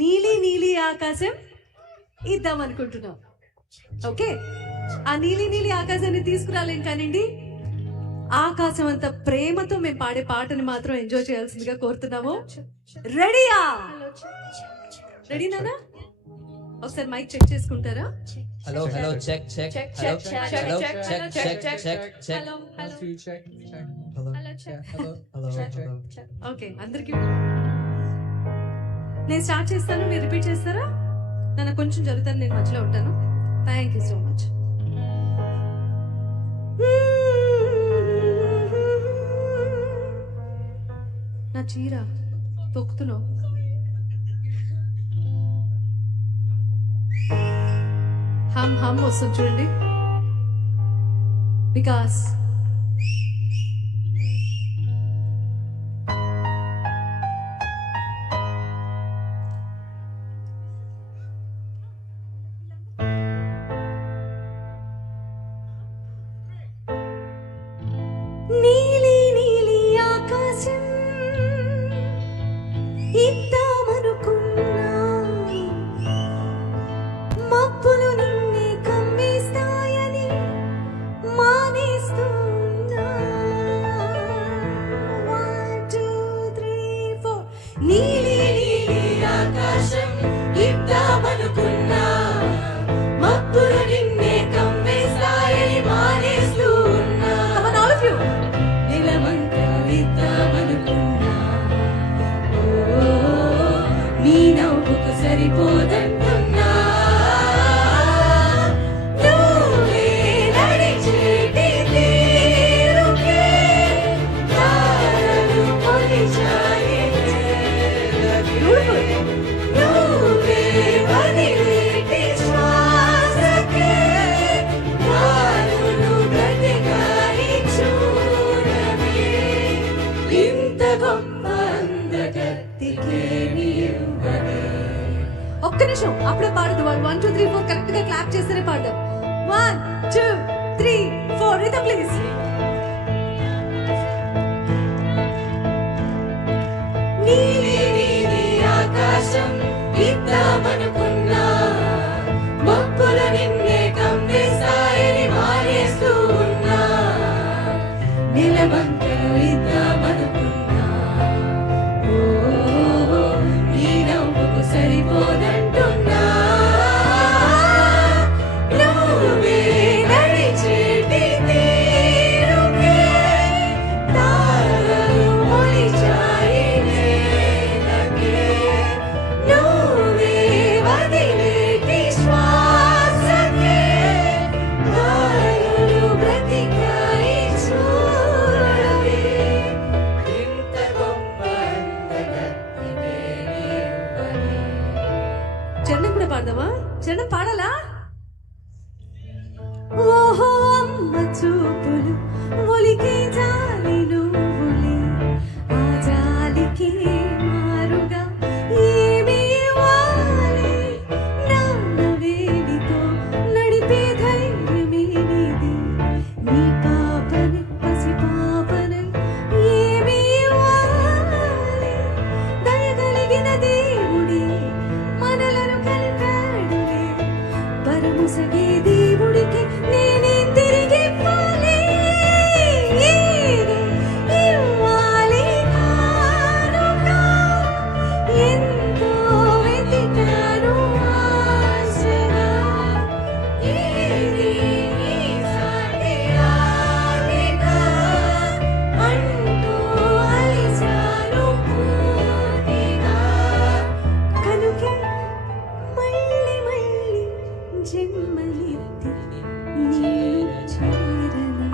నీలి నీలి ఆకాశం ఇద్దాం అనుకుంటున్నాం. ఓకే, ఆ నీలి నీలి ఆకాశాన్ని తీసుకురాలేం కానివ్వండి, ఆకాశం అంత ప్రేమతో మేము పాడే పాటని మాత్రం ఎంజాయ్ చేయాల్సిందిగా కోరుతున్నాము. రెడీయా? రెడీనా? ఒకసారి మైక్ చెక్ చేసుకుంటారా? Hello hello check check hello hello check check check check okay, అందరికి నేను స్టార్ట్ చేస్తాను, మీరు రిపీట్ చేస్తారా? నన్ను కొంచెం జరుగుతాను, నేను మధ్యలో ఉంటాను. Thank you so much. నా చీర తొక్కుతున్నావు. హమ్ హమ్ వస్తుంది చూడండి. వికాస్ నీలి నీలి ఆకాశం ఇద్దామనుకున్నా, మబ్బులు నిన్నే కమ్మేస్తాయని మానేస్తున్నా. 1 2 3 4 నీలి నీలి ఆకాశం ఇద్దామనుకున్నా, మబ్బులు నిన్నే కమ్మేస్తాయని మానేస్తున్నా. Come on, all of you. నిలమంతా ఇద్దామనుకున్నా, నీ నవ్వుకు సరిపోదంటున్నా. నువ్వే నడిచేటి తీరుకే తారలు కొలిచాయి నేలకే. నువ్వే వదిలేటి శ్వాసకే వారులు బ్రతికాయి చూడవే. ఇంత గొప్ప అందగత్తికేమి ఇవ్వవే. ఒక్క నిమిషం, అప్పుడే పాడదు. 1 2 3 4 కరెక్ట్ గా క్లాప్ చేస్తేనే పాడదాం. 1 2 3 4 రిథమ్ ప్లీజ్. నీలి నీలి ఆకాశం ఇద్దామనుకున్నా, మబ్బులు నిన్నే కమ్మేస్తాయని మానేస్తూ ఉన్నా. నిలవంకలు ఇద్దామనుకున్నా, నీ నవ్వుకు సరిపోదంటున్నా. నువ్వే నడిచేటి తీరుకే తారలు మొలిచాయి నేలకే. నువ్వే వదిలేటి శ్వాసకే వారులు బ్రతికాయి చూడవే. ఇంత గొప్ప అందగత్తికేమి ఇవ్వవే. చరణం కూడా పాడదామా? చరణం పాడాలా? ఓహో అమ్మ చూపులు ఒలికే జాలి నువ్వులే, ఆ జాలికి మారుగా ఏమి ఇవ్వాలి? నాన్న వేడితో నడిపే ధైర్యమేనిది, నీ పాపని పసి పాపనై ఏమి ఇవ్వాలి? దయగలిగిన దేవుడే మనలను కలిపాడులే, పరముసగే దేవుడికి నేనేం తిరిగి ఇవ్వాలి? ఏది ఇవ్వాలి కానుక? ఎంతో వెతికాను ఆశగా, ఏది ఈసారి రానిగా అంటూ అలిచాను పూర్తిగా. కనుకే మళ్ళీ మళ్ళీ జన్మలెత్తి నిన్ను చేరనా.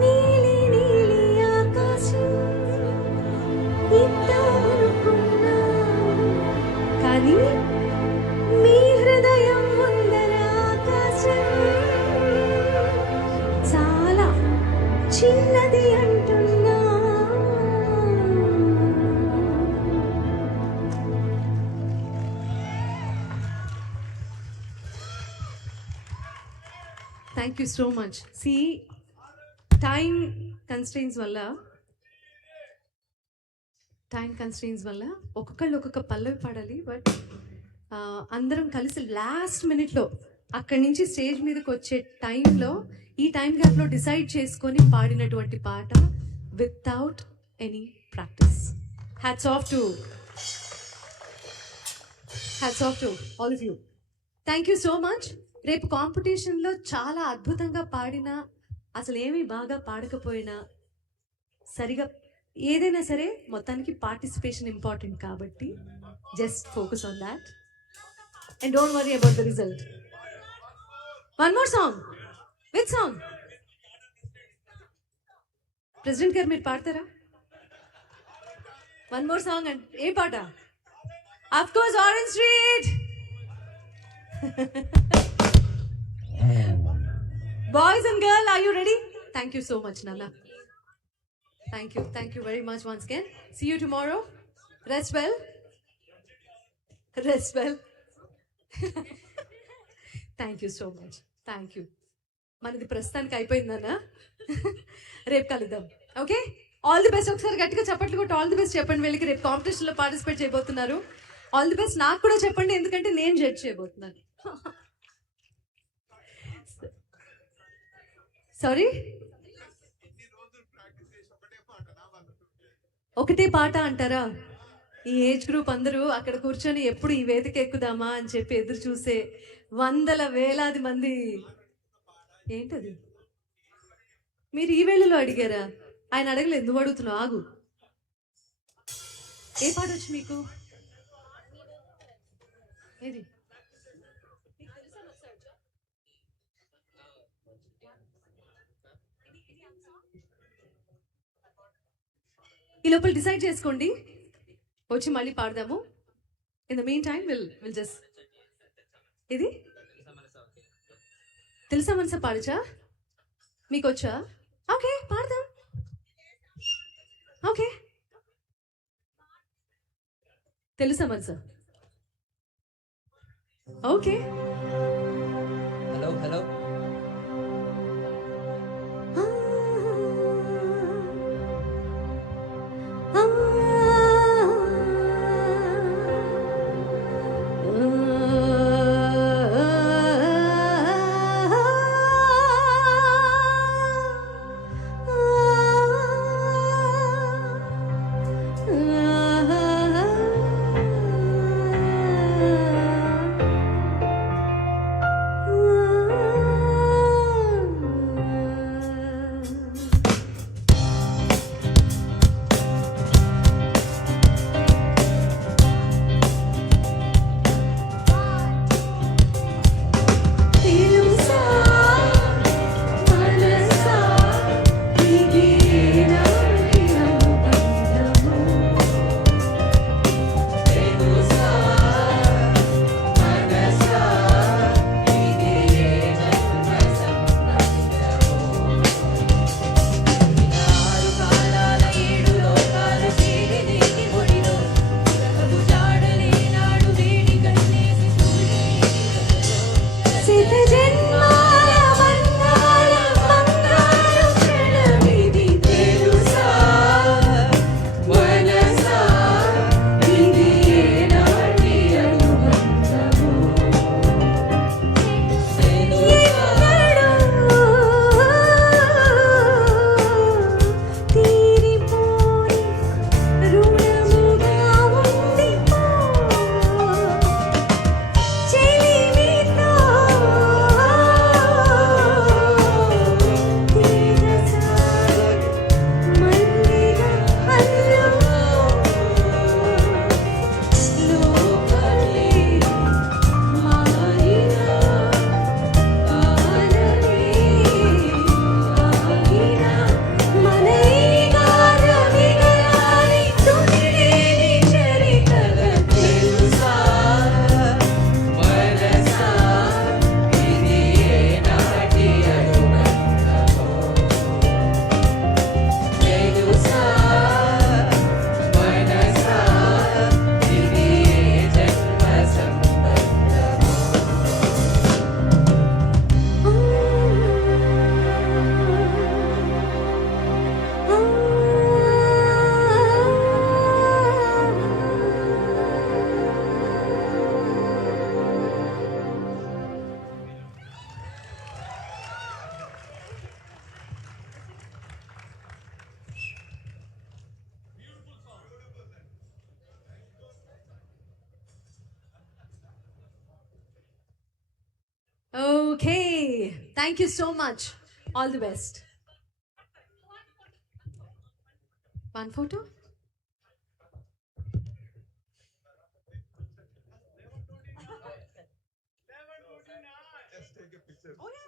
నీలి నీలి ఆకాశం ఇద్దామనుకున్నా, కానీ మీ హృదయం ముందర ఆకాశం చాలా చిన్నది అంటున్నా. Thank you so much. సి టైం కన్స్ట్రెయిన్స్ వల్ల టైం కన్స్ట్రెయిన్స్ వల్ల ఒక్కొక్కళ్ళు ఒక్కొక్క పల్లవి పాడాలి. బట్ అందరం కలిసి లాస్ట్ మినిట్లో అక్కడి నుంచి స్టేజ్ మీదకి వచ్చే టైంలో ఈ టైం గ్యాప్లో డిసైడ్ చేసుకొని పాడినటువంటి పాట without any practice. Hats off to all of you. Thank you so much. రేపు కాంపిటీషన్లో చాలా అద్భుతంగా పాడినా, అసలు ఏమీ బాగా పాడకపోయినా, సరిగా ఏదైనా సరే మొత్తానికి పార్టిసిపేషన్ ఇంపార్టెంట్ కాబట్టి just focus on that and don't worry about the result. One more song. With song president గారు మీరు పాడతారా? One more song. అండ్ ఏ పాట? Of course orange street. Boys and girl, are you ready? Thank you so much నాన్న. Thank you very much once again. See you tomorrow. Rest well. Thank you so much. Thank you. మనది ప్రస్తుతానికి అయిపోయిందన్న. రేపు కలుద్దాం. Okay, all the best. ఒకసారి గట్టిగా చప్పట్లు కొట్టి all the best చెప్పండి. వీళ్ళకి రేపు కాంపిటీషన్లో పార్టిసిపేట్ చేయబోతున్నారు. All the best. నాకు కూడా చెప్పండి, ఎందుకంటే నేను జడ్జ్ చేయబోతున్నాను. సారీ, ఒకటే పాట అంటారా? ఈ ఏజ్ గ్రూప్ అందరూ అక్కడ కూర్చొని ఎప్పుడు ఈ వేదిక ఎక్కుదామా అని చెప్పి ఎదురు చూసే వందల వేలాది మంది. ఏంటది? మీరు ఈ వేళలో అడిగారా? ఆయన అడగలేదు, ఎందుకు అడుగుతున్నావు? ఆగు. ఏ పాట వచ్చి మీకు? ఏది? ఈ లోపల డిసైడ్ చేసుకోండి, వచ్చి మళ్ళీ పాడదాము. In the mean time will just. ఇది తెలుసా మనసా పాడచ్చా? మీకు వచ్చా? ఓకే, పాడదాం. ఓకే, తెలుసా మనసా? Okay. Hello. Thank you so much. All the best. One photo. Just take a picture.